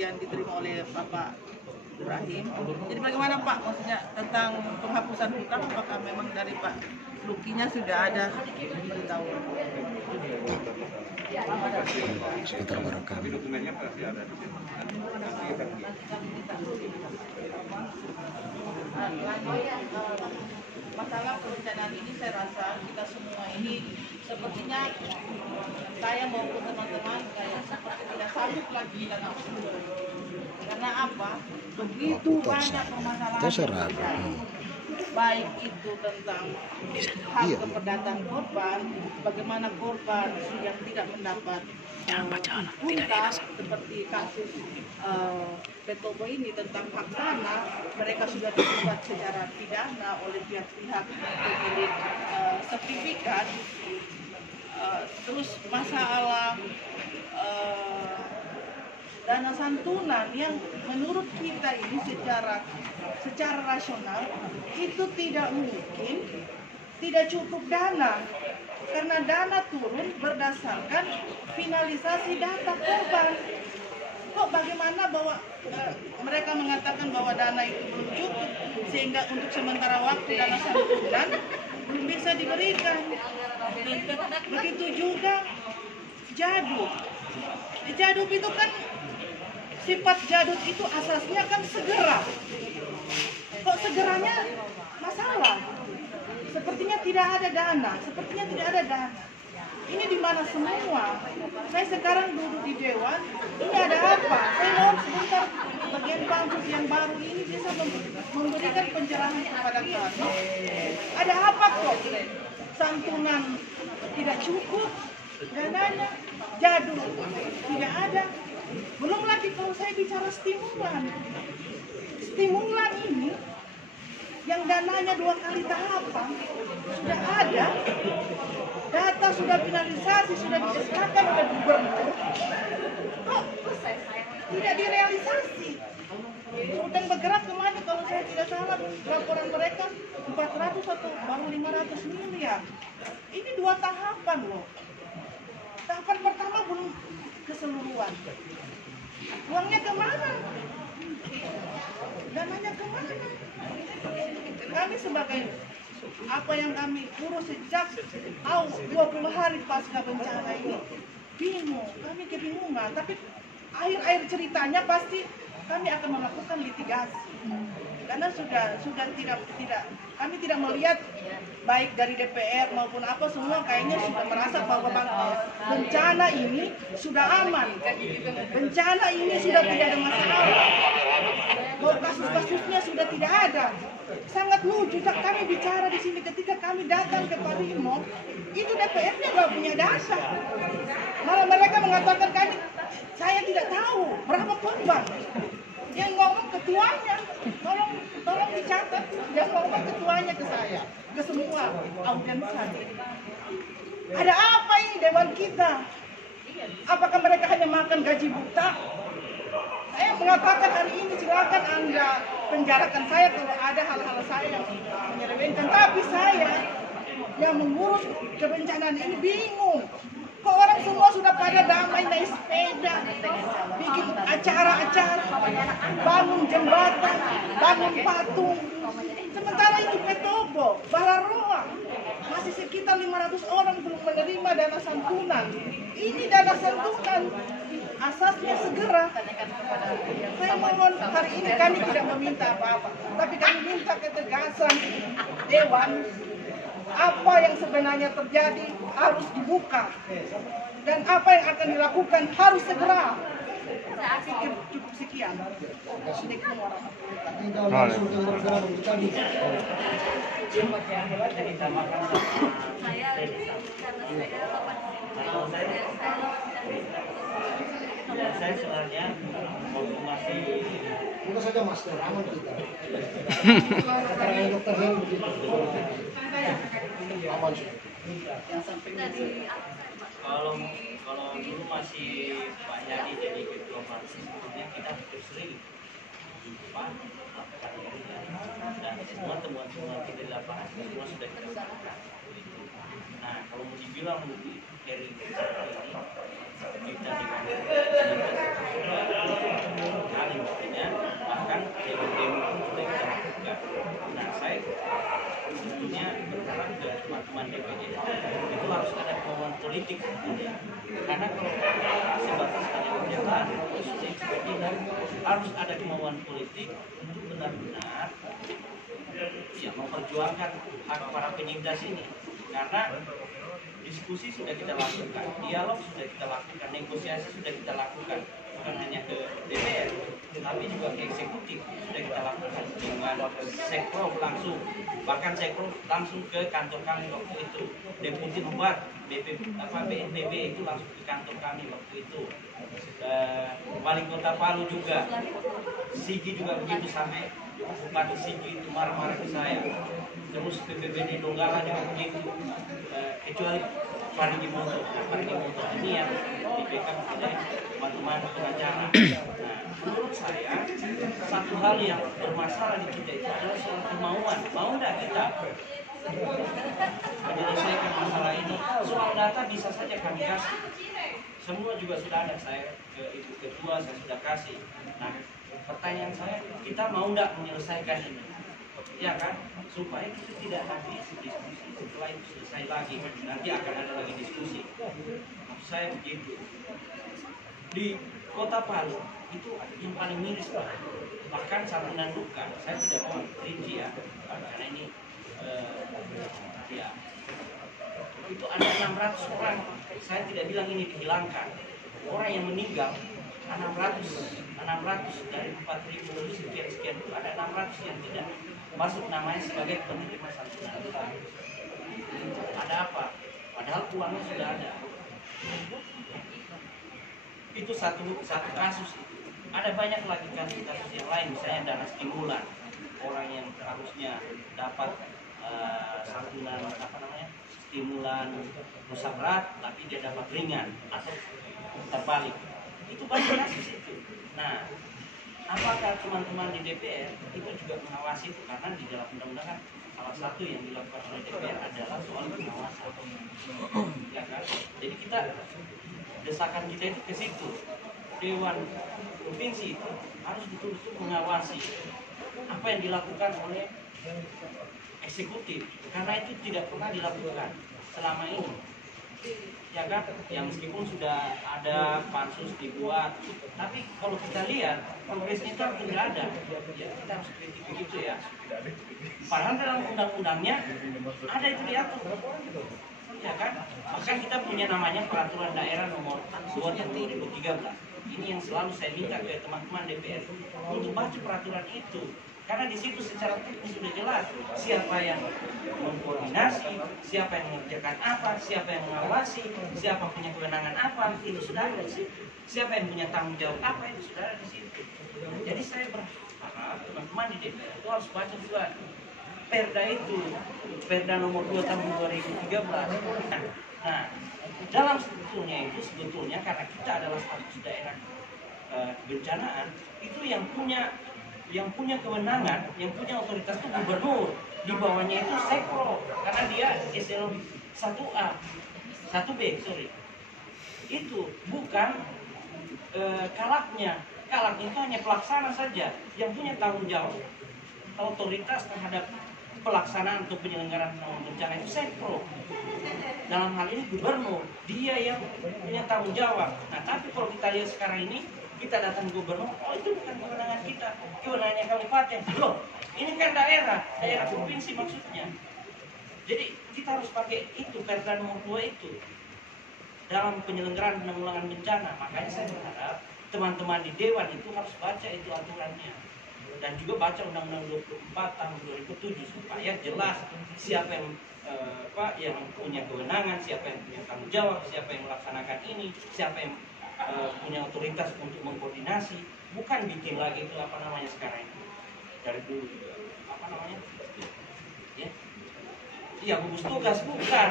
yang diterima oleh Bapak Ibrahim. Jadi bagaimana Pak, maksudnya tentang penghapusan hutang, apakah memang dari Pak Lukinya sudah ada beritahu? Sekitar merekam. Dokumennya pasti ada di sini. Masalah perencanaan ini saya rasa kita semua ini sepertinya saya maupun teman-teman kayak seperti tidak sanggup lagi dalam karena apa? Begitu banyak permasalahan yang terjadi. Baik itu tentang hak keperdataan korban, bagaimana korban yang tidak mendapat hutang seperti kasus Petobo ini tentang hak tanah, mereka sudah terlibat secara pidana oleh pihak-pihak pemilik sertifikat. Terus masalah dana santunan yang menurut kita ini secara rasional itu tidak mungkin tidak cukup dana, karena dana turun berdasarkan finalisasi data korban. Kok bagaimana bahwa mereka mengatakan bahwa dana itu belum cukup sehingga untuk sementara waktu dana santunan belum bisa diberikan. Begitu juga jaduk. Jaduk itu kan sifat jaduk itu asasnya kan segera. Kok segeranya masalah? Sepertinya tidak ada dana, Ini di mana semua? Saya sekarang duduk di dewan, ini ada apa? Saya mohon sebentar bagian pansus yang baru ini bisa memberikan pencerahan kepada kami. Ada apa kok? Santunan tidak cukup, dananya jadul tidak ada. Belum lagi kalau saya bicara stimulan. Stimulan ini yang dananya 2 kali tahapan sudah ada, data sudah finalisasi, sudah di-SK-kan oleh gubernur, kok tidak direalisasi. Hutang bergerak kemana kalau saya tidak salah laporan mereka 400 atau baru 500 miliar. Ini 2 tahapan loh. Tahapan pertama belum keseluruhan. Uangnya kemana? Dananya kemana? Kami sebagai apa yang kami urus sejak 20 hari pasca bencana ini bingung, kami kebingungan. Tapi akhir ceritanya pasti kami akan melakukan litigasi karena sudah tidak kami tidak melihat baik dari DPR maupun apa semua kayaknya sudah merasa bahwa bencana ini sudah aman, bencana ini sudah tidak ada masalah, bahwa kasus-kasusnya sudah tidak ada. Sangat lucu kami bicara di sini ketika kami datang ke Parimo, itu DPR-nya nggak punya data, malah mereka mengatakan saya tidak tahu berapa korban. Yang ngomong ketuanya, tolong dicatat, yang ngomong ketuanya ke saya, ke semua audiens saya. Ada apa ini dewan kita? Apakah mereka hanya makan gaji buta? Saya mengatakan hari ini silakan Anda penjarakan saya kalau ada hal-hal saya yang menyelewengkan. Tapi saya yang mengurus kebencanaan ini bingung. Kok orang semua sudah pada damai naik sepeda, bikin acara-acara, bangun jembatan, bangun patung. Sementara itu Petobo, Balaroa, masih sekitar 500 orang belum menerima dana santunan. Ini dana santunan, asasnya segera. Saya mohon hari ini kami tidak meminta apa-apa, tapi kami minta ketegasan Dewan. Apa yang sebenarnya terjadi harus dibuka dan apa yang akan dilakukan harus segera. Cukup sekian. Saya soalnya masih bukan saja master aman kita. Karena dokter yang begitu. Aman sih. Kalau dulu masih banyak jadi ketua fraksi, kemudian kita sering jumpa dan semua temuan-temuan kita di lapangan semua sudah kita lakukan. Nah, kalau mau dibilang dari ini kita politik ini. Karena kalau sebatas hanya pernyataan tidak, harus ada kemauan politik untuk benar-benar ya memperjuangkan hak para penyintas ini. Karena diskusi sudah kita lakukan, dialog sudah kita lakukan, negosiasi sudah kita lakukan, bukan hanya ke DPR, tapi juga ke eksekutif sudah kita lakukan dengan sekro langsung, bahkan sekro langsung ke kantor kami waktu itu, deputi membuat BNPB itu langsung ke kantor kami waktu itu, wali kota Palu juga, Sigi juga begitu, sampai Bupati Sigi itu marah-marah ke saya. Terus PPBD Donggala juga begitu, kecuali Parigi Moto ini yang di backup oleh teman-teman pengacara. Nah, menurut saya satu hal yang bermasalah di kita itu adalah soal kemauan. Mau nggak kita menyelesaikan masalah ini? Soal data bisa saja kami kasih. Semua juga sudah ada, saya ke Ibu Ketua saya sudah kasih. Nah, pertanyaan saya, kita mau nggak menyelesaikan ini? Ya kan? Supaya kita tidak habis diskusi, setelah itu selesai lagi, nanti akan ada lagi diskusi. Maksud saya begitu. Di Kota Palu itu yang paling miris, Pak. Bahkan santunan duka, saya tidak mau rinci ya, karena ini ya itu ada 600 orang. Saya tidak bilang ini dihilangkan. Orang yang meninggal 600 dari 4.000 sekian itu ada 600 yang tidak masuk namanya sebagai penerima santunan duka. Ada apa? Padahal uangnya sudah ada. Itu satu kasus. Ada banyak lagi kasus yang lain, misalnya dana stimulan, orang yang harusnya dapat santunan stimulan rusak berat, tapi dia dapat ringan atau terbalik. Itu banyak kasus itu. Nah, apakah teman-teman di DPR itu juga mengawasi itu? Karena di dalam undang-undang kan salah satu yang dilakukan oleh DPR adalah soal pengawasan. Ya kan? Jadi desakan kita itu ke situ. Dewan Provinsi itu harus betul-betul mengawasi apa yang dilakukan oleh eksekutif, karena itu tidak pernah dilakukan selama ini. Ya kan? Yang meskipun sudah ada pansus dibuat, tapi kalau kita lihat progresnya itu tidak ada. Ya, kita harus kritik begitu ya. Padahal dalam undang-undangnya ada itu diatur. Ya kan? Bahkan kita punya namanya peraturan daerah nomor 2 tahun 2013. Ini yang selalu saya minta ke teman-teman DPR untuk baca peraturan itu. Karena di situ secara teknis sudah jelas siapa yang mengkoordinasi, siapa yang mengerjakan apa, siapa yang mengawasi, siapa punya kewenangan apa, itu sudah ada di situ. Siapa yang punya tanggung jawab apa, itu sudah ada di situ. Jadi saya berharap teman-teman di DPR itu harus baca juga Perda itu, Perda nomor 2 tahun 2013. Nah, dalam strukturnya itu sebetulnya karena kita adalah status daerah kebencanaan, itu yang punya kewenangan, yang punya otoritas itu gubernur, di bawahnya itu sekro, karena dia SL 1A, 1B, itu bukan kalaknya itu hanya pelaksana saja, yang punya tanggung jawab otoritas terhadap pelaksanaan untuk penyelenggaraan bencana itu sekro. Dalam hal ini gubernur, dia yang punya tanggung jawab. Nah, tapi kalau kita lihat sekarang ini, kita datang gubernur, oh itu bukan kewenangan kita, kewenangannya kabupaten. Loh, ini kan daerah provinsi maksudnya. Jadi kita harus pakai itu Perda nomor 2 itu dalam penyelenggaraan penanggulangan bencana. Makanya saya berharap teman-teman di Dewan itu harus baca itu aturannya. Dan juga baca Undang-Undang 24 tahun 2007 supaya jelas siapa yang punya kewenangan, siapa yang punya tanggung jawab, siapa yang melaksanakan ini, siapa yang punya otoritas untuk mengkoordinasi, bukan bikin lagi itu sekarang ini dari dulu ya gugus tugas, bukan,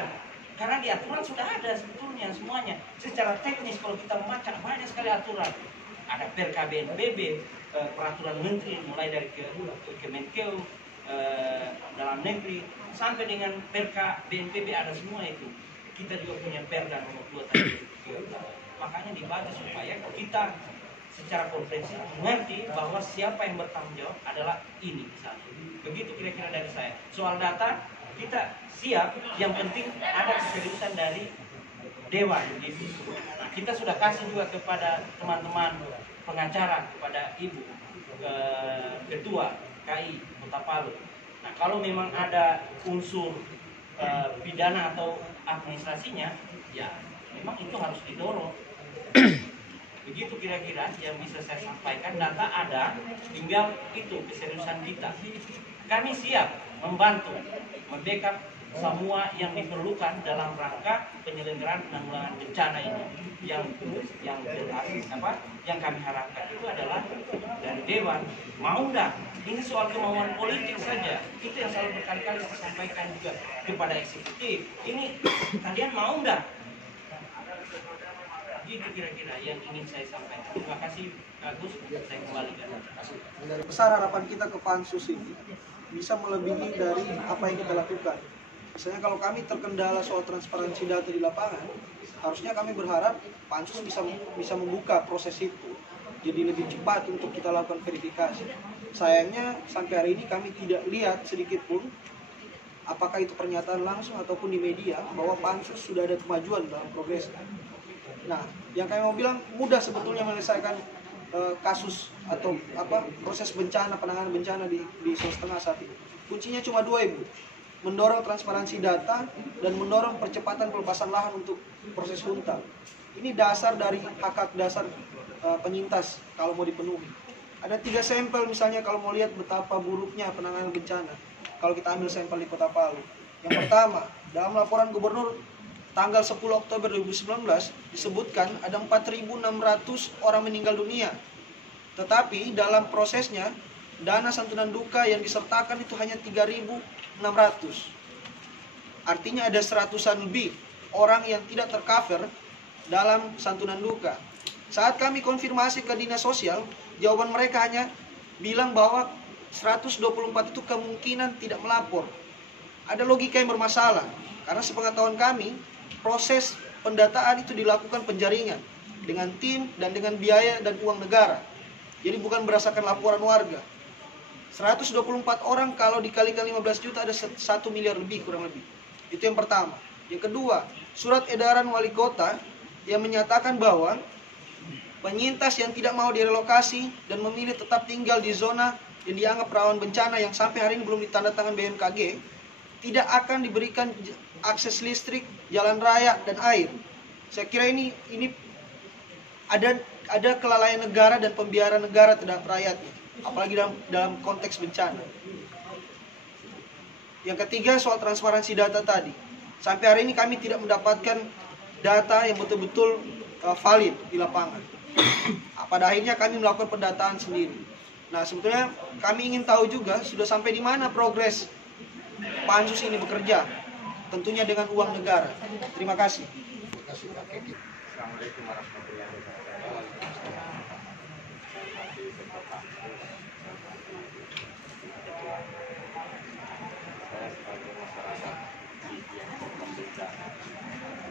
karena di aturan sudah ada sebetulnya semuanya. Secara teknis kalau kita membaca banyak sekali aturan, ada Perka BNPB, peraturan menteri mulai dari Kemenkeu, dalam negeri sampai dengan Perka BNPB ada semua itu. Kita juga punya Perda nomor 2 tahun 2013. Makanya dibaca supaya kita secara komprehensif mengerti bahwa siapa yang bertanggung jawab adalah ini misalnya. Begitu kira-kira dari saya. Soal data kita siap, yang penting ada keseriusan dari dewan gitu. Nah, kita sudah kasih juga kepada teman-teman pengacara, kepada ibu ketua KI Kota Palu. Nah, kalau memang ada unsur pidana atau administrasinya, ya memang itu harus didorong. Begitu kira-kira yang bisa saya sampaikan. Data ada, tinggal itu keseriusan kita. Kami siap membantu, membackup semua yang diperlukan dalam rangka penyelenggaraan penanggulangan bencana ini. Yang jelas yang kami harapkan itu adalah dari dewan mau enggak. Ini soal kemauan politik saja. Itu yang selalu berkali-kali saya sampaikan juga kepada eksekutif. Ini kalian mau enggak? Itu kira-kira yang ingin saya sampaikan. Terima kasih Agus, saya kembalikan. Besar harapan kita ke Pansus ini bisa melebihi dari apa yang kita lakukan. Misalnya kalau kami terkendala soal transparansi data di lapangan, harusnya kami berharap Pansus bisa membuka proses itu jadi lebih cepat untuk kita lakukan verifikasi. Sayangnya sampai hari ini kami tidak lihat sedikit pun apakah itu pernyataan langsung ataupun di media bahwa Pansus sudah ada kemajuan dalam progresnya. Nah, yang kami mau bilang mudah sebetulnya menyelesaikan kasus atau proses bencana, penanganan bencana di Sulawesi Tengah saat ini. Kuncinya cuma dua, Ibu. Mendorong transparansi data dan mendorong percepatan pelepasan lahan untuk proses huntang. Ini dasar dari hak dasar penyintas kalau mau dipenuhi. Ada 3 sampel misalnya kalau mau lihat betapa buruknya penanganan bencana. Kalau kita ambil sampel di Kota Palu. Yang pertama, dalam laporan Gubernur tanggal 10 Oktober 2019 disebutkan ada 4.600 orang meninggal dunia. Tetapi dalam prosesnya dana santunan duka yang disertakan itu hanya 3.600. Artinya ada 100-an lebih orang yang tidak tercover dalam santunan duka. Saat kami konfirmasi ke Dinas Sosial, jawaban mereka hanya bilang bahwa 124 itu kemungkinan tidak melapor. Ada logika yang bermasalah, karena sepengetahuan kami, proses pendataan itu dilakukan penjaringan dengan tim dan dengan biaya dan uang negara. Jadi bukan berdasarkan laporan warga. 124 orang kalau dikalikan 15 juta ada 1 miliar lebih kurang lebih. Itu yang pertama. Yang kedua, surat edaran wali kota yang menyatakan bahwa penyintas yang tidak mau direlokasi dan memilih tetap tinggal di zona yang dianggap rawan bencana yang sampai hari ini belum ditandatangan BMKG tidak akan diberikan akses listrik, jalan raya, dan air. Saya kira ini ada kelalaian negara dan pembiaran negara terhadap rakyatnya, apalagi dalam konteks bencana. Yang ketiga soal transparansi data tadi. Sampai hari ini kami tidak mendapatkan data yang betul-betul valid di lapangan. Pada akhirnya kami melakukan pendataan sendiri. Nah, sebetulnya kami ingin tahu juga sudah sampai di mana progres Pansus ini bekerja, tentunya dengan uang negara. Terima kasih. Assalamualaikum warahmatullahi wabarakatuh. Saya sebagai masyarakat yang membencana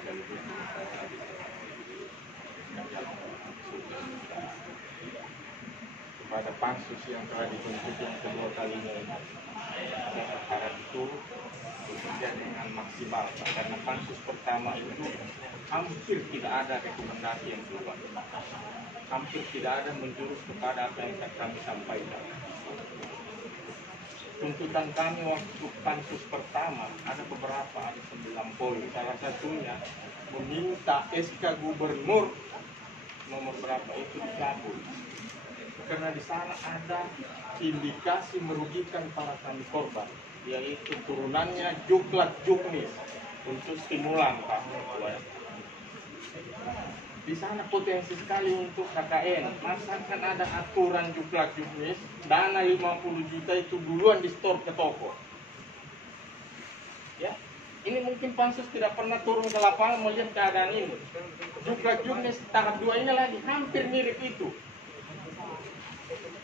dan kepada Pansus yang telah dibentuk yang kedua kalinya ini, saya berharap itu bekerja dengan maksimal, karena Pansus pertama itu hampir tidak ada rekomendasi yang keluar, hampir tidak ada menjurus kepada apa yang kami sampaikan. Tuntutan kami waktu Pansus pertama ada beberapa, ada 9 poin. Salah satunya meminta SK Gubernur nomor berapa itu dicabut, karena di sana ada indikasi merugikan para kami korban, yaitu turunannya Juklak Juknis untuk stimulan Pak. Di sana potensi sekali untuk KKN. Masakan ada aturan Juklak Juknis, dana 50 juta itu duluan di store ke toko. Ya, ini mungkin Pansus tidak pernah turun ke lapangan melihat keadaan ini. Juklak Juknis tahap 2 ini lagi hampir mirip itu.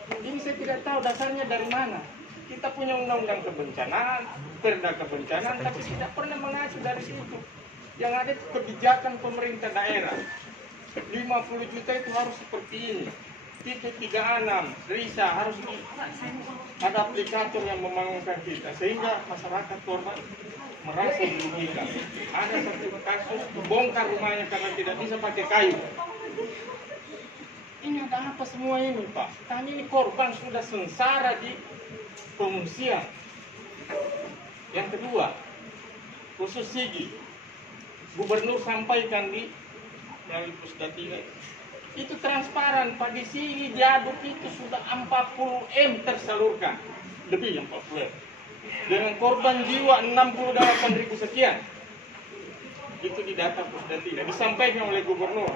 Ini saya tidak tahu dasarnya dari mana. Kita punya undang-undang kebencanaan, perda kebencanaan, tapi tidak pernah mengacu dari situ. Yang ada itu kebijakan pemerintah daerah. 50 juta itu harus seperti ini. tipe 36 Risa harus ada aplikator yang membangunkan kita sehingga masyarakat korban merasa dirugikan. Ada satu kasus bongkar rumahnya karena tidak bisa pakai kayu. Ini ada apa semua ini, Pak? Kami ini korban sudah sengsara di pengungsian. Yang kedua, khusus Sigi, Gubernur sampaikan di melalui Pusda 3 itu transparan, Pak. Di sini diaduk itu sudah 40 M tersalurkan, lebih 40 M. Dengan korban jiwa 68.000 sekian. Itu di data Pusda 3, disampaikan oleh Gubernur.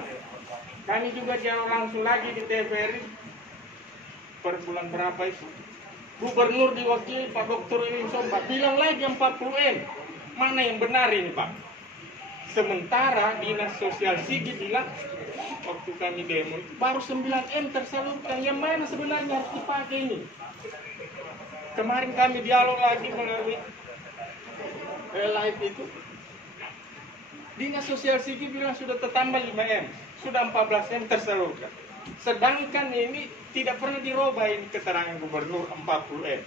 Kami juga jauh langsung lagi di TVRI per bulan berapa itu. Gubernur diwakili Pak Dr. Irin Somba bilang lagi 40 M. Mana yang benar ini, Pak? Sementara Dinas Sosial Sigi bilang waktu kami demo baru 9 M tersalurkan. Yang mana sebenarnya harus dipakai ini? Kemarin kami dialog lagi melalui live itu. Dinas Sosial Sigi bilang sudah tertambah 5 M, sudah 14 M tersalurkan. Sedangkan ini tidak pernah dirubah ini keterangan Gubernur 40 M.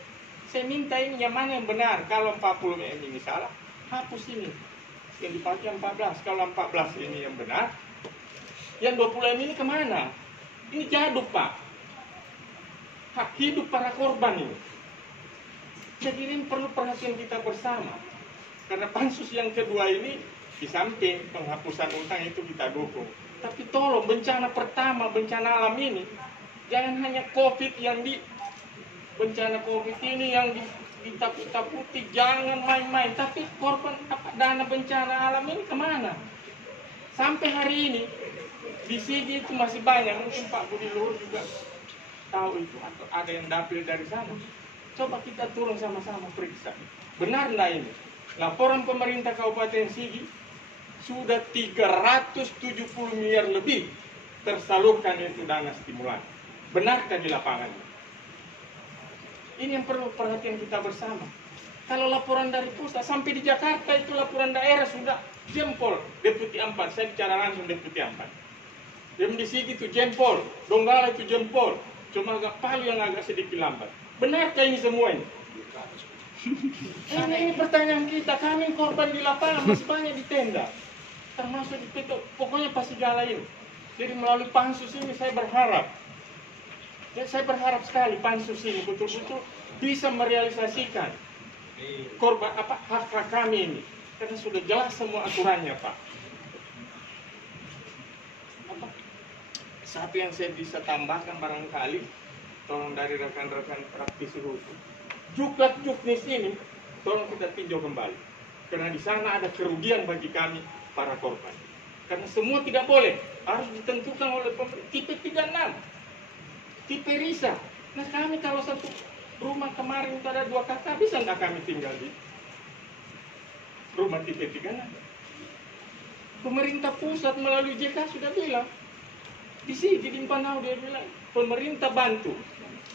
Saya minta ini yang mana yang benar? Kalau 40 M ini salah, hapus ini. Yang dipakai 14. Kalau 14 ini yang benar, yang 20 M ini kemana? Ini jaduk, Pak. Hak hidup para korban ini. Jadi ini perlu perhatian kita bersama. Karena pansus yang kedua ini, di samping penghapusan utang itu kita dukung. Tapi tolong bencana pertama, bencana alam ini, jangan hanya COVID yang bencana COVID ini yang ditakut-takuti, jangan main-main. Tapi korban dana bencana alam ini kemana? Sampai hari ini di Sigi itu masih banyak. Mungkin Pak Budi Luhur juga tahu itu atau ada yang dapil dari sana. Coba kita turun sama-sama periksa. Benar enggak ini? Laporan pemerintah Kabupaten Sigi sudah 370 miliar lebih tersalurkan itu dana stimulan. Benarkah di lapangan? Ini yang perlu perhatian kita bersama. Kalau laporan dari pusat sampai di Jakarta itu laporan daerah sudah jempol Deputi 4. Saya bicara langsung Deputi 4. Yang di Sigi itu jempol, Donggala itu jempol. Cuma agak Palu yang agak sedikit lambat. Benarkah ini semua ini? Ini pertanyaan kita. Kami korban di lapangan masih banyak di tenda, termasuk di Peto. Pokoknya pasti gala ini. Jadi melalui pansus ini saya berharap. Saya berharap sekali pansus ini betul-betul bisa merealisasikan korban hak kami ini, karena sudah jelas semua aturannya, Pak. Satu yang saya bisa tambahkan barangkali, tolong dari rekan-rekan praktisi hukum, juklak juknis ini tolong kita tinjau kembali, karena di sana ada kerugian bagi kami para korban. Karena semua tidak boleh, harus ditentukan oleh pemerintah. Tipe 36. Tipe Risa. Nah kami kalau satu rumah kemarin itu ada 2 kakak, bisa nggak kami tinggal di rumah tipe 36? Pemerintah pusat melalui JK sudah bilang, di sini di Panau dia bilang, pemerintah bantu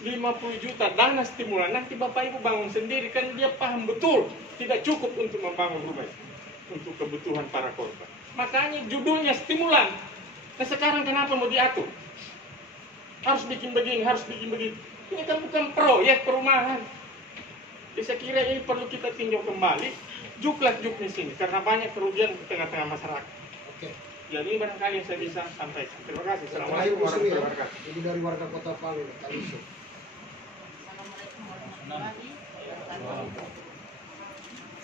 50 juta dana stimulan, nanti Bapak Ibu bangun sendiri, kan dia paham betul tidak cukup untuk membangun rumah untuk kebutuhan para korban. Makanya judulnya stimulan. Nah sekarang kenapa mau diatur? Harus bikin begini, harus bikin begitu. Ini kan bukan proyek perumahan. Jadi saya kira ini perlu kita tinjau kembali juklak juknis ini, karena banyak kerugian di tengah-tengah masyarakat. Oke. Jadi barangkali yang saya bisa sampaikan. Terima kasih. Terakhir Assalamualaikum warahmatullahi wabarakatuh. Jadi dari warga Kota Palu, Kak Yusuf. Assalamualaikum warahmatullahi wabarakatuh.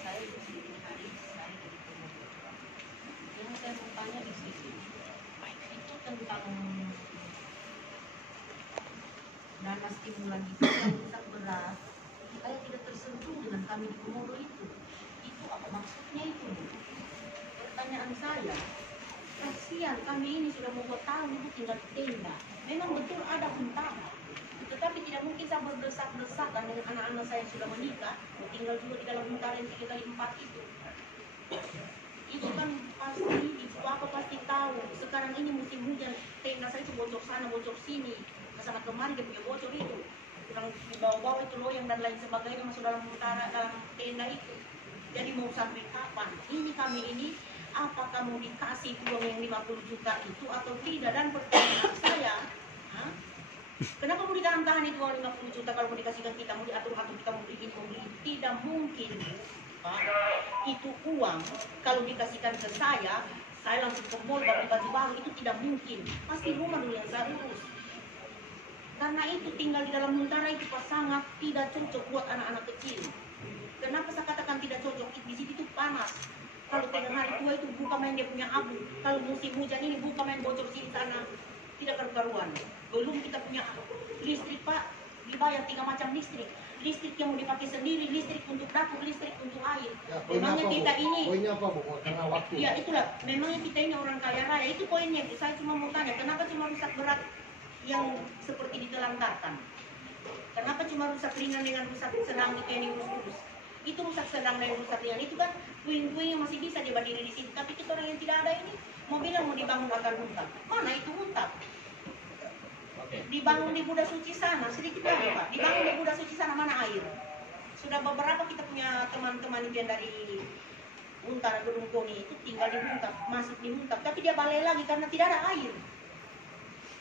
Saya di sini hari saya dari Purwokerto. Yang saya mau tanya di sini itu tentang dana stimulan itu yang besar beras, saya tidak tersentuh dengan kami di Komodo itu. Itu apa maksudnya itu? Pertanyaan saya, kasihan kami ini sudah mau tahun itu tinggal di tenda. Memang betul ada huntara, tetapi tidak mungkin saya berdesak-desakan dengan anak-anak saya yang sudah menikah, tinggal juga di dalam huntara yang 3x4 itu. Itu kan pasti, ibu apa pasti tahu. Sekarang ini musim hujan, tenda saya itu bocor sana, bocor sini. Sama kemarin dia punya bocor itu, kurang di bawah-bawah itu loyang dan lain sebagainya masuk dalam huntara, dalam tenda itu. Jadi mau sampai kapan? Ini kami ini apakah mau dikasih uang yang 50 juta itu atau tidak? Dan pertanyaan saya, Kenapa mau ditahan-tahan itu uang 50 juta kalau mau dikasihkan kita, mau diatur-atur kita mau beli ini, mau beli itu? Tidak mungkin. Pak. Itu uang kalau dikasihkan ke saya langsung ke mall beli baju baru, itu tidak mungkin. Pasti rumah dulu yang saya urus. Karena itu tinggal di dalam huntara itu sangat tidak cocok buat anak-anak kecil. Kenapa saya katakan tidak cocok? Di situ itu panas. Kalau tengah hari tua itu buka main dia punya abu. Kalau musim hujan ini buka main bocor sini sana. Tidak karu-karuan. Belum kita punya listrik Pak, dibayar 3 macam listrik. Listrik yang mau dipakai sendiri, listrik untuk dapur, listrik untuk air. Ya, Memangnya kita ini, poinnya apa Bu? Karena waktu. ya itulah, memangnya kita ini orang kaya raya. Itu poinnya Bu. Saya cuma mau tanya, kenapa cuma rusak berat yang seperti ditelantarkan? Kenapa cuma rusak ringan dengan rusak sedang kita ini urus-urus? Itu rusak sedang dan rusak ringan itu kan puing-puing yang masih bisa dia berdiri di situ. Tapi kita orang yang tidak ada ini mau bilang mau dibangun akan huntap. Mana itu huntap? Dibangun di Buddha Suci sana, sedikit lagi Pak. Dibangun di Buddha Suci sana, mana air? Sudah beberapa kita punya teman-teman yang dari Huntara Gedung Koni itu tinggal di Huntap, masuk di Huntap, tapi dia balik lagi karena tidak ada air.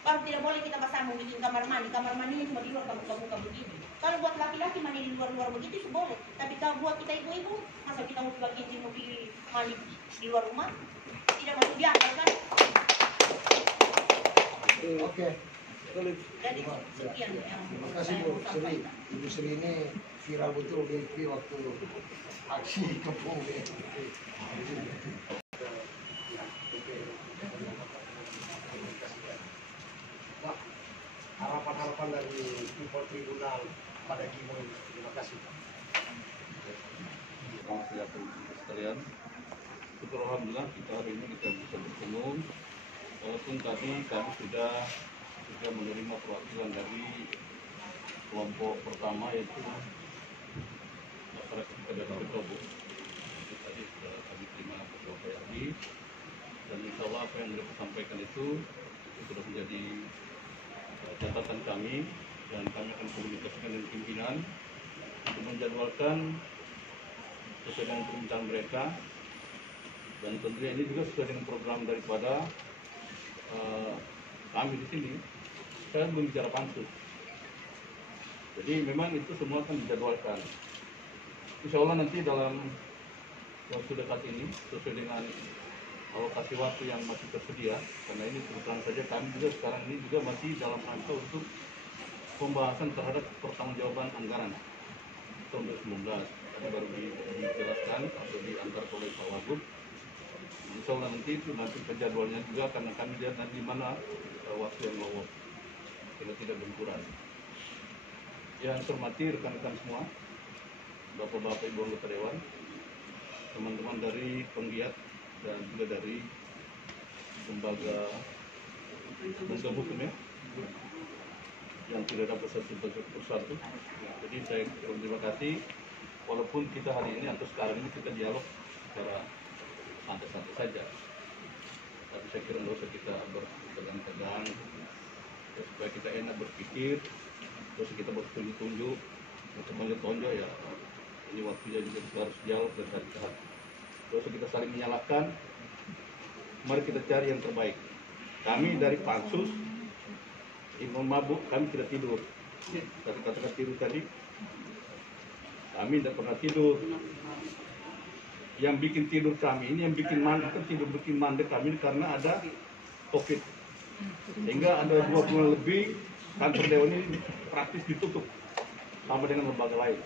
Kalau tidak boleh kita pasang mau bikin kamar mandinya cuma di luar buka-buka begini. Kalau buat laki-laki mandi di luar-luar begitu itu boleh. Tapi kalau buat kita ibu-ibu, masa kita mau bagi izin mau pergi mandi di luar rumah? Tidak masuk di akal kan? Oke. Jadi sekian yang Terima kasih saya Bu mau Sri. sampaikan. Ibu Sri ini viral betul di FB waktu aksi kepung ini. Pak, harapan-harapan dari Impor Tribunal pada Gimo ini. Terima kasih. Selamat siang teman-teman sekalian. Syukur alhamdulillah kita hari ini kita bisa bertemu. Walaupun tadi kami sudah menerima perwakilan dari kelompok pertama yaitu masyarakat Kedai Tobo. Itu tadi sudah kami terima beberapa hari dan insya Allah apa yang mereka sampaikan itu sudah menjadi catatan kami dan kami akan komunikasikan dengan pimpinan untuk menjadwalkan sesuai dengan permintaan mereka dan tentunya ini juga sesuai dengan program daripada kami di sini. Saya belum bicara pansus, jadi memang itu semua akan dijadwalkan. Insya Allah nanti dalam waktu dekat ini sesuai dengan alokasi waktu yang masih tersedia, karena ini terus saja kami juga sekarang ini juga masih dalam rangka untuk pembahasan terhadap pertanggungjawaban anggaran tahun 2019. Tadi baru dijelaskan atau diantar oleh Pak Wagub. Insya Allah nanti penjadwalnya juga karena kami lihat nanti di mana waktu yang lowong, sehingga tidak benturan. Yang hormati rekan-rekan semua, bapak-bapak ibu anggota dewan, teman-teman dari penggiat dan juga dari lembaga hukum ya, yang tidak dapat satu persatu. Jadi saya terima kasih, walaupun kita hari ini atau sekarang ini kita dialog secara santai-santai saja, tapi saya kira nggak usah kita bertegang-tegang, ya, supaya kita enak berpikir, terus kita bertunjuk-tunjuk, tonjok ya, ini waktunya juga kita harus jauh dari hati ke hati. Terus kita saling menyalahkan, mari kita cari yang terbaik. Kami dari Pansus, Imam Mabuk, kami tidak tidur. Tadi katakan tidur tadi, kami tidak pernah tidur. Yang bikin tidur kami ini, yang bikin mandek, bikin mandek kami karena ada COVID. Sehingga ada 2 bulan lebih kantor dewan ini praktis ditutup sama dengan lembaga lain.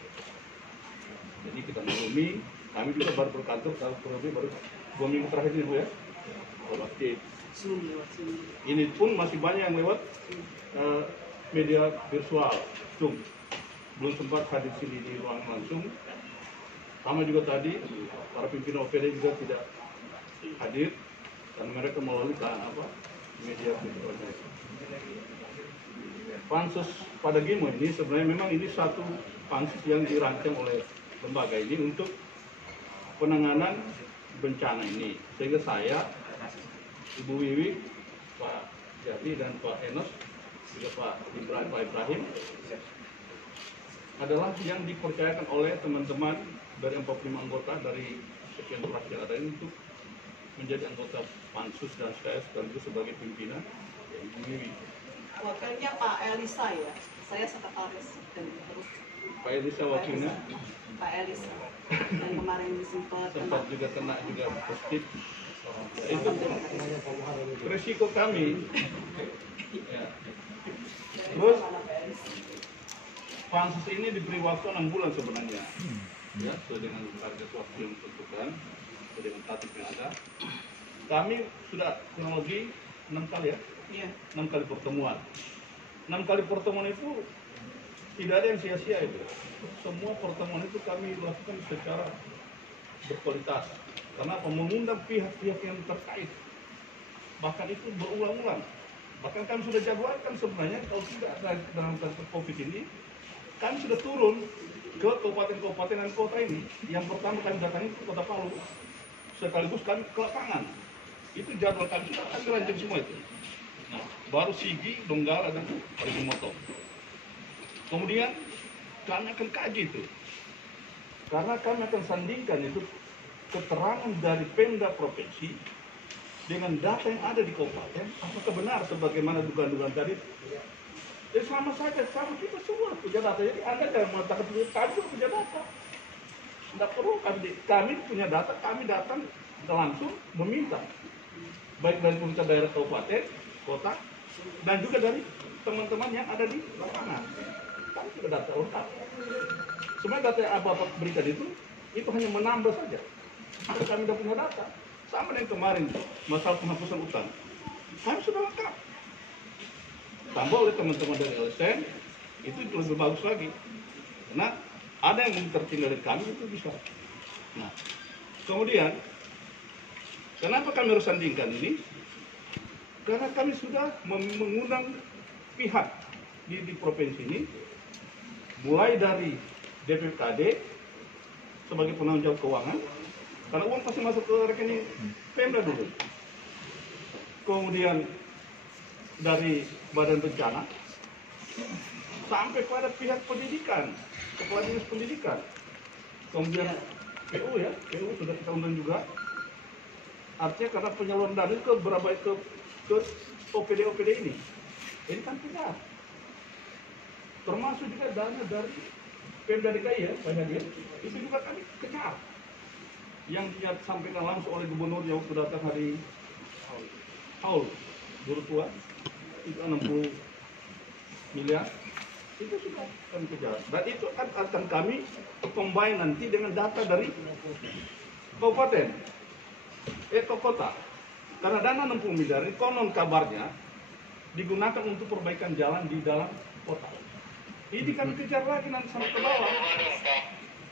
Jadi kita maklumi, kami juga baru berkantor kurang lebih baru 2 minggu terakhir ini Bu ya. Aktif. Ini pun masih banyak yang lewat media virtual, Zoom. Belum sempat hadir sini di ruang langsung. Sama juga tadi para pimpinan OPD juga tidak hadir dan mereka melalui media virtual. Pansus pada Gimo ini sebenarnya memang ini satu pansus yang dirancang oleh lembaga ini untuk penanganan bencana ini, sehingga saya, Ibu Wiwi, Pak Jati dan Pak Enos, juga Pak Ibrahim adalah yang dipercayakan oleh teman-teman dari 45 anggota dari sekian fraksi yang ada ini untuk menjadi anggota pansus dan saya sekaligus sebagai pimpinan Ibu Wiwi. Wakilnya Pak Elisa ya, saya sekretaris dan terus Pak Elisa wakilnya Pak Elisa. Dan kemarin sempat sempat juga kena juga positif. Itu resiko kami. Ya. Terus pansus ini diberi waktu 6 bulan sebenarnya, ya, sesuai dengan target waktu yang ditentukan, sesuai dengan tatip yang ada. Kami sudah kurang lebih 6 kali ya, Iya. 6 kali pertemuan. 6 kali pertemuan itu tidak ada yang sia-sia itu. Semua pertemuan itu kami lakukan secara berkualitas. Kenapa? Mengundang pihak-pihak yang terkait. Bahkan itu berulang-ulang. Bahkan kami sudah jadwalkan sebenarnya kalau tidak ada dalam kasus COVID ini, kami sudah turun ke kabupaten-kabupaten dan kota ini. Yang pertama kami datangi ke Kota Palu, sekaligus kami ke lapangan. Itu jadwal kami sudah kami rancang semua itu. Nah, baru Sigi, Donggala dan Parigimoto. Kemudian kami akan kaji itu, karena kami akan sandingkan itu keterangan dari Pemda provinsi dengan data yang ada di kabupaten, apakah benar sebagaimana dugaan-dugaan tadi. Ya sama saja, sama kita semua punya data. Jadi Anda jangan mengatakan kami juga punya data. Tidak perlu kami punya data, kami datang langsung meminta, baik dari pemerintah daerah kabupaten, kota, dan juga dari teman-teman yang ada di lapangan. Kami sudah data lengkap. Semua data yang Bapak berikan itu hanya menambah saja. Karena kami sudah punya data. Sama dengan kemarin, masalah penghapusan utang. Kami sudah lengkap. Tambah oleh teman-teman dari LSM, itu lebih bagus lagi. Karena ada yang tertinggal dari kami itu bisa. Nah, kemudian, kenapa kami harus sandingkan ini? Karena kami sudah mengundang pihak di provinsi ini, mulai dari DPKD sebagai penanggung jawab keuangan, karena uang pasti masuk ke rekening Pemda dulu. Kemudian dari Badan Bencana sampai pada pihak pendidikan, kepala dinas pendidikan. Kemudian PU ya, PU sudah kita undang juga. Artinya karena penyaluran dana ke OPD ini kan tidak. Termasuk juga dana dari Pemda DKI ya, Pak Hadir, itu juga kami kejar. Yang disampaikan langsung oleh gubernur yang sudah datang hari Haul, Guru Tua, itu 60 miliar, itu sudah kami kejar. Dan itu akan kami combine nanti dengan data dari kabupaten, ke kota. Karena dana 60 miliar ini konon kabarnya digunakan untuk perbaikan jalan di dalam kota. Ini kami kejar lagi nanti sampai ke bawah.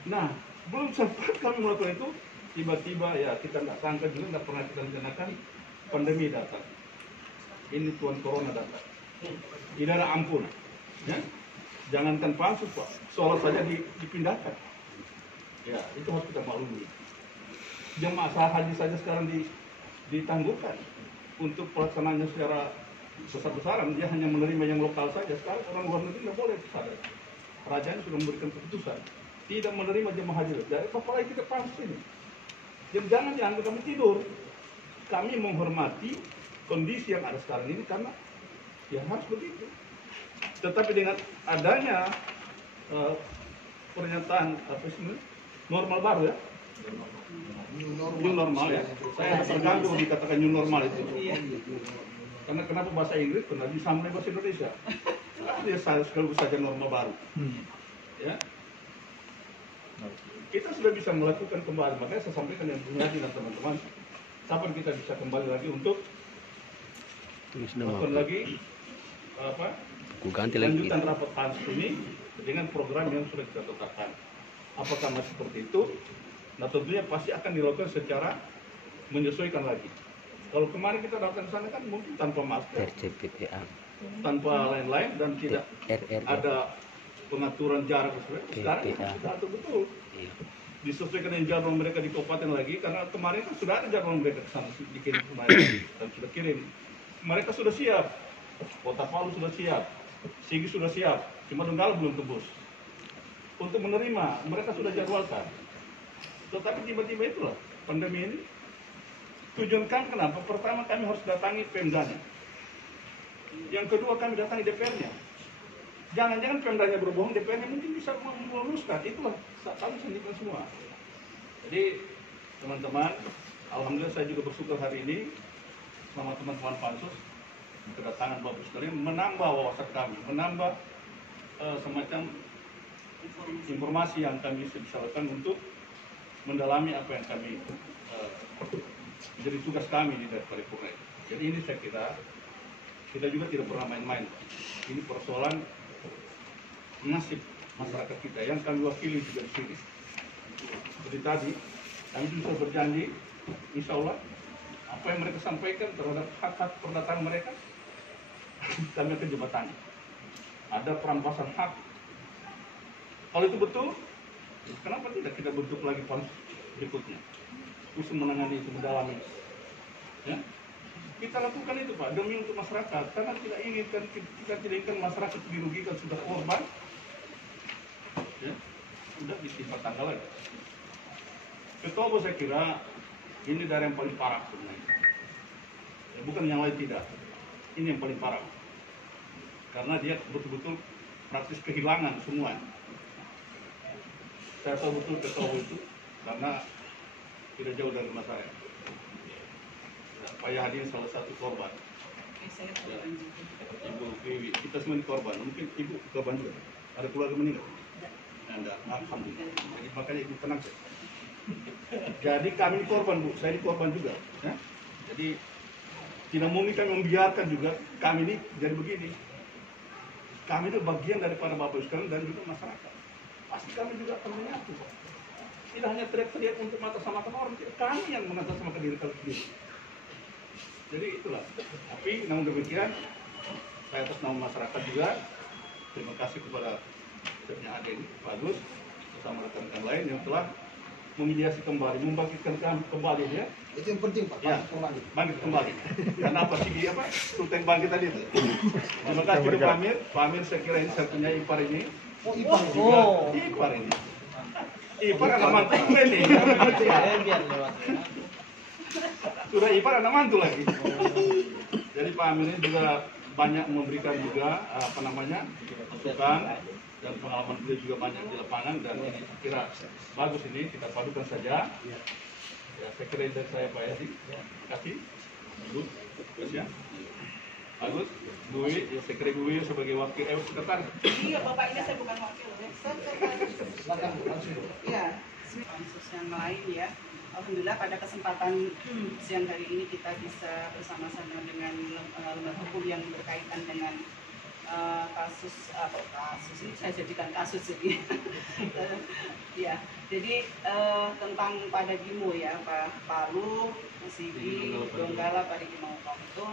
Nah, belum sempat kami melakukan itu, tiba-tiba ya kita nggak sangka juga, nggak pernah kita rencanakan pandemi datang. Ini Tuan Corona datang. Tidak ada ampun. Ya? Jangankan pansus Pak, soal saja dipindahkan. Ya, itu harus kita maklumi. Jemaah haji saja sekarang ditangguhkan untuk pelaksanaannya secara besar-besaran. Dia hanya menerima yang lokal saja. Sekarang orang luar negeri nggak boleh kesana. Kerajaan sudah memberikan keputusan tidak menerima jemaah haji. Jadi apalagi kita pansus ini. Dan jangan dianggap kami tidur. Kami menghormati kondisi yang ada sekarang ini karena ya harus begitu. Tetapi dengan adanya pernyataan normal baru ya, new normal ya, saya terganggu dikatakan new normal itu. Karena kenapa bahasa Inggris pernah disambung bahasa Indonesia? Dia sekaligus saja normal baru. Ya, kita sudah bisa melakukan kembali. Makanya saya sampaikan yang punya dan teman-teman, kapan kita bisa kembali lagi untuk melakukan lagi lanjutan rapat pansus ini dengan program yang sudah kita tetapkan. Apakah masih seperti itu? Nah tentunya pasti akan dilakukan secara menyesuaikan lagi. Kalau kemarin kita datang ke sana kan mungkin tanpa masker, tanpa lain-lain dan tidak ada pengaturan jarak. Sekarang sudah atur betul. Disesuaikan dengan jadwal mereka di kabupaten lagi, karena kemarin kan sudah ada jadwal mereka ke sana dikirim kemarin dan sudah kirim. Mereka sudah siap, Kota Palu sudah siap, Sigi sudah siap, cuma Donggala belum tembus. Untuk menerima, mereka sudah jadwalkan. Tetapi tiba-tiba itulah pandemi ini. Tujuan kami kenapa? Pertama kami harus datangi Pemdanya. Yang kedua, kami datangi DPR-nya. Jangan-jangan Pemdanya berbohong, DPR-nya mungkin bisa meluluskan. Itulah kami sendirikan semua. Jadi teman-teman, alhamdulillah saya juga bersyukur hari ini sama teman-teman pansus kedatangan Bapak sekalian menambah wawasan kami, menambah semacam informasi yang kami bisa lakukan untuk mendalami apa yang kami menjadi tugas kami di paripurna. Jadi ini saya kira kita juga tidak pernah main-main. Ini persoalan nasib masyarakat kita yang kami wakili juga di sini. Seperti tadi, kami juga berjanji, insya Allah apa yang mereka sampaikan terhadap hak-hak perdata mereka, kami akan jembatani. Ada perampasan hak. Kalau itu betul, kenapa tidak kita bentuk lagi pansus berikutnya? Khusus menangani itu, mendalami. Ya? Kita lakukan itu Pak, demi untuk masyarakat. Karena kita inginkan masyarakat dirugikan, sudah korban. Ya? Sudah ditimpa tanggal lagi. Ketua Bos saya kira ini dari yang paling parah sebenarnya. Ya, bukan yang lain tidak. Ini yang paling parah. Karena dia betul-betul praktis kehilangan semua. Saya tahu betul Ketua Bos itu karena tidak jauh dari rumah saya. Ya, Pak Yahdi salah satu korban. Ya, Ibu Wiwi, kita semua ini korban. Mungkin Ibu korban juga. Ada keluarga meninggal? Anda, alhamdulillah. Jadi makanya Ibu tenang saja. Jadi kami ini korban Bu, saya ini korban juga. Ya? Jadi tidak mungkin kami membiarkan juga kami ini jadi begini. Kami itu bagian daripada Bapak sekalian dan juga masyarakat. Pasti kami juga akan menyatu. Tidak hanya teriak-teriak untuk mata-mata orang, kami yang mengatasnamakan diri kami sendiri. Jadi itulah. Tapi namun demikian, saya atas nama masyarakat juga terima kasih kepada Chefnya Ade ini, Pak Agus, bersama rekan-rekan lain yang telah memediasi kembali, membangkitkan kembali ya. Itu yang penting Pak, Ya, bangkit kembali. Karena apa sih apa sultan bangkit tadi itu. Terima kasih Pak Amir. Pak Amir saya kira ini satunya ipar ini. Oh ipar. Oh, ipar ini. Ipar anak mantu ini. Sudah ipar anak mantu lagi. Jadi Pak Amir ini juga banyak memberikan juga apa namanya masukan dan pengalaman beliau juga banyak di lapangan dan ini saya kira bagus ini kita padukan saja. Ya, saya kira dari saya Pak Yadi. Terima kasih. Bagus ya. Bagus. Bu Wiwi, ya saya kira Bu Wiwi sebagai wakil sekretaris. Iya, Bapak ini saya bukan wakil. Iya, pansus yang lain ya. Alhamdulillah pada kesempatan siang hari ini kita bisa bersama-sama dengan lembaga hukum yang berkaitan dengan kasus ini saya jadikan kasus jadi ya jadi tentang pada Gimo ya Pak Palu, Sigi, Donggala, pada Gimo itu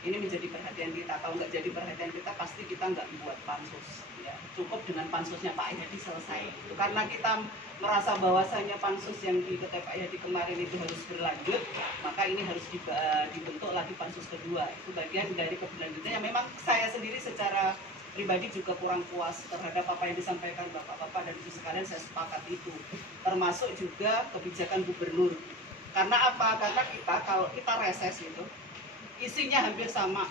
ini menjadi perhatian kita. Kalau nggak jadi perhatian kita pasti kita nggak buat pansus ya. Cukup dengan pansusnya Pak Yadi selesai itu karena kita merasa bahwasannya pansus yang di Pak Yadi kemarin itu harus berlanjut, maka ini harus dibentuk lagi pansus kedua. Itu bagian dari keberlanjutannya. Memang saya sendiri secara pribadi juga kurang puas terhadap apa yang disampaikan Bapak-Bapak dan Ibu sekalian, saya sepakat itu. Termasuk juga kebijakan gubernur. Karena apa? Karena kita kalau kita reses itu isinya hampir sama.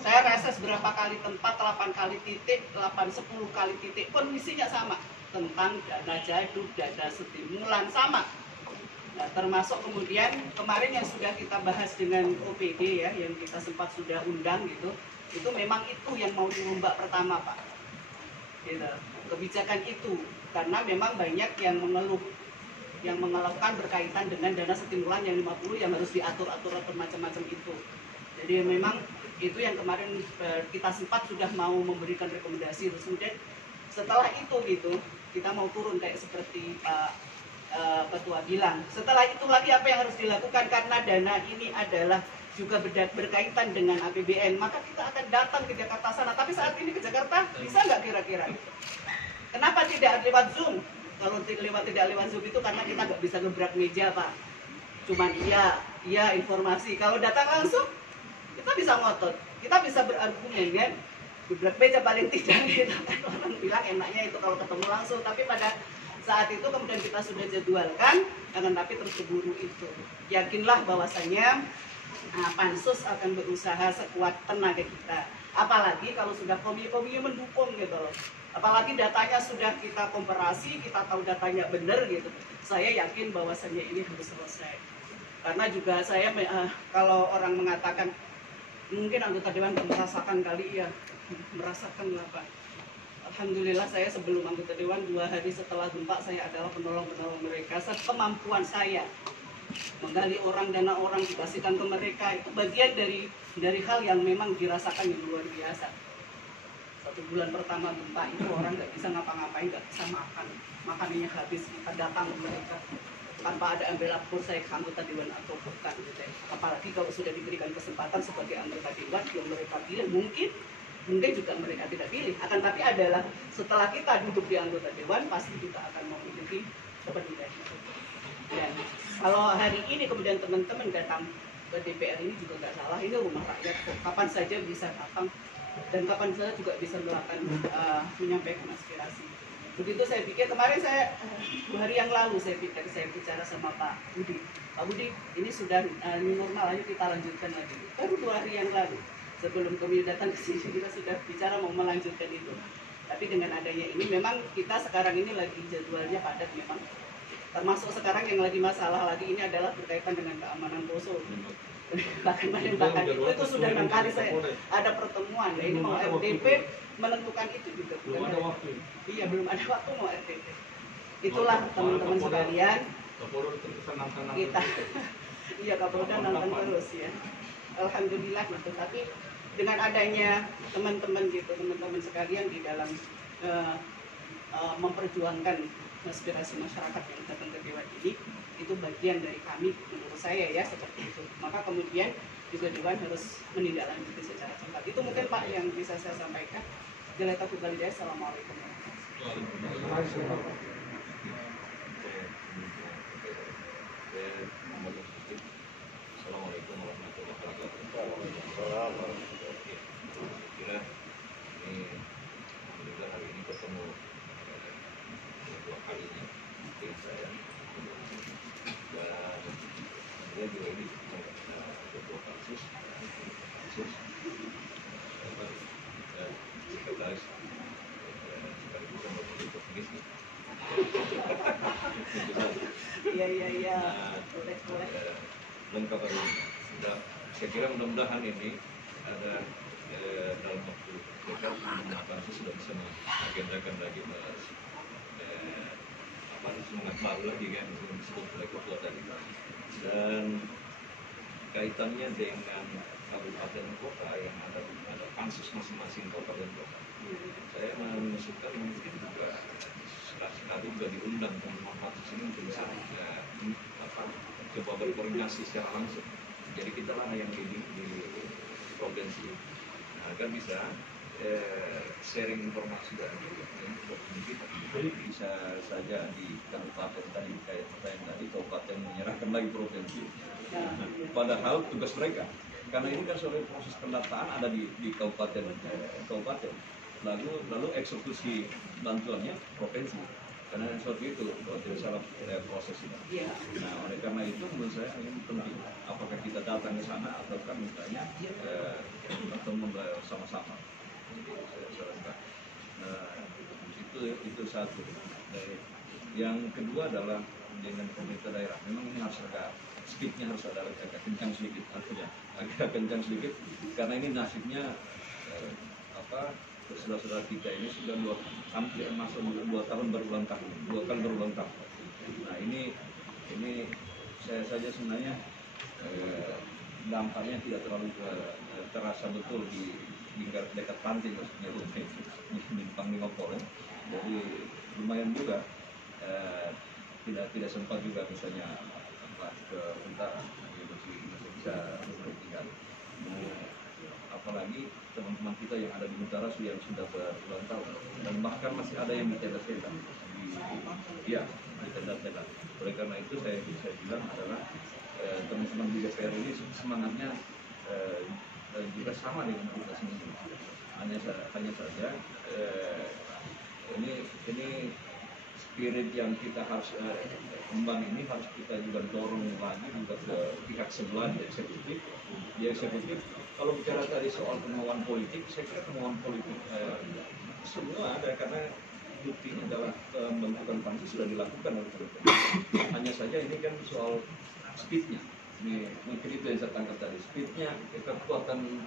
Saya reses berapa kali tempat, 8 kali titik, 10 kali titik pun isinya sama. Tentang dana jaduk, dana stimulan, sama. Nah, termasuk kemudian kemarin yang sudah kita bahas dengan OPD ya, yang kita sempat sudah undang gitu, itu memang itu yang mau dirombak pertama Pak. Gitu. Kebijakan itu, karena memang banyak yang mengeluh, yang mengeluhkan berkaitan dengan dana stimulan yang 50 yang harus diatur-atur macam-macam itu. Jadi memang itu yang kemarin kita sempat sudah mau memberikan rekomendasi, terus kemudian setelah itu gitu kita mau turun kayak seperti Pak Ketua bilang. Setelah itu lagi apa yang harus dilakukan karena dana ini adalah juga berkaitan dengan APBN, maka kita akan datang ke Jakarta sana. Tapi saat ini ke Jakarta bisa nggak kira-kira? Kenapa tidak lewat Zoom? Kalau tidak lewat Zoom itu karena kita nggak bisa gebrak meja Pak. Cuman iya informasi. Kalau datang langsung kita bisa ngotot, kita bisa berargumen kan. Gebrak meja paling tidak gitu kan, orang bilang enaknya itu kalau ketemu langsung, tapi pada saat itu kemudian kita sudah jadwalkan, akan tapi terus keburu itu. Yakinlah bahwasanya Nah, pansus akan berusaha sekuat tenaga kita. Apalagi kalau sudah komisi mendukung gitu loh. Apalagi datanya sudah kita komparasi, kita tahu datanya benar gitu. Saya yakin bahwasannya ini harus selesai. Karena juga saya kalau orang mengatakan mungkin anggota dewan merasakan kali ya, merasakan lah Pak. Alhamdulillah saya sebelum anggota dewan 2 hari setelah gempa saya adalah penolong-penolong mereka. Kemampuan saya menggali orang, dana orang dikasihkan ke mereka itu bagian dari hal yang memang dirasakan yang luar biasa. 1 bulan pertama gempa itu orang nggak bisa ngapa-ngapain, nggak bisa makan, makanannya habis, kita datang ke mereka tanpa ada ambil lapor saya ke anggota dewan atau bukan gitu ya. Apalagi kalau sudah diberikan kesempatan sebagai anggota dewan yang mereka pilih, mungkin juga mereka tidak pilih, akan tapi adalah setelah kita duduk di anggota dewan pasti kita akan memiliki kepedulian. Dan kalau hari ini kemudian teman-teman datang ke DPR ini juga nggak salah, ini rumah rakyat kok, kapan saja bisa datang dan kapan saja juga bisa melakukan menyampaikan aspirasi. Begitu saya pikir, kemarin saya 2 hari yang lalu saya bicara sama Pak Budi. Pak Budi, ini sudah new normal, ayo kita lanjutkan lagi. Baru 2 hari yang lalu, sebelum kami datang ke sini kita sudah bicara mau melanjutkan itu. Tapi dengan adanya ini memang kita sekarang ini lagi jadwalnya padat memang. Termasuk sekarang yang lagi masalah lagi ini adalah berkaitan dengan keamanan Poso. Bahkan itu sudah 6 kali saya ada pertemuan. Ini mau RDP menentukan itu juga belum ada waktu. Iya, belum ada waktu mau RDP. Itulah teman-teman sekalian. Kita iya Kapolda nonton terus ya. Alhamdulillah gitu. Tapi dengan adanya teman-teman sekalian di dalam memperjuangkan aspirasi masyarakat yang datang ke dewan ini, itu bagian dari kami menurut saya ya seperti itu. Maka kemudian juga dewan harus menindaklanjuti secara cepat. Itu mungkin Pak yang bisa saya sampaikan. Assalamualaikum warahmatullahi wabarakatuh. Assalamualaikum warahmatullahi wabarakatuh. Kira ini alhamdulillah hari ini ketemu dua kalinya mungkin saya dan dia juga ini sebuah kasus sekretaris sekaligus sama pengurus Iya boleh lengkap hari ini. Saya kira mudah-mudahan ini ada dalam waktu dekat pansus sudah bisa mengagendakan lagi semangat baru lagi kan yang disebut oleh ketua tadi, dan kaitannya dengan kabupaten kota yang ada pansus masing-masing kabupaten kota. Saya mengusulkan mungkin juga sekali juga diundang teman-teman pansus ini untuk bisa coba berkoordinasi secara langsung. Jadi kita lah yang di provinsi agar bisa sharing informasi dan kita bisa saja di kabupaten tadi kayak pertanyaan tadi, kabupaten menyerahkan lagi provinsi. Padahal tugas mereka, karena ini kan soal proses pendataan ada di kabupaten, lalu eksekusi bantuannya provinsi. Karena seperti itu, kalau tidak salah proses ini. Nah, oleh karena itu menurut saya ini penting. Apakah kita datang ke sana ataukah misalnya bertemu sama-sama. Saya sarankan. Itu satu. Yang kedua adalah dengan pemerintah daerah. Memang ini harus speednya harus ada agak kencang sedikit, artinya agak kencang sedikit, karena ini nasibnya saudara-saudara kita ini sudah hampir masuk 2 tahun berulang tahun, 2 kali berulang tahun. Nah ini saya saja sebenarnya dampaknya tidak terlalu terasa betul di dekat pantai, maksudnya di Panglima-Polen. Jadi lumayan juga tidak sempat juga misalnya ke utara, masih bisa bertinggal. Apalagi teman-teman kita yang ada di utara yang sudah berulang tahun, dan bahkan masih ada yang di tenda-tenda, di tenda-tenda. Oleh karena itu saya bilang adalah teman-teman di DPR ini semangatnya juga sama dengan kita sendiri. Hanya saja ini spirit yang kita harus kembang ini harus kita juga dorong lagi juga ke pihak sebelah di eksekutif. Di eksekutif, kalau bicara tadi soal kemauan politik, saya kira kemauan politik semua ada, karena buktinya adalah pembentukan pansus sudah dilakukan oleh pemerintah. Hanya saja ini kan soal speednya. Ini mungkin itu yang saya tangkap tadi, speednya, kekuatan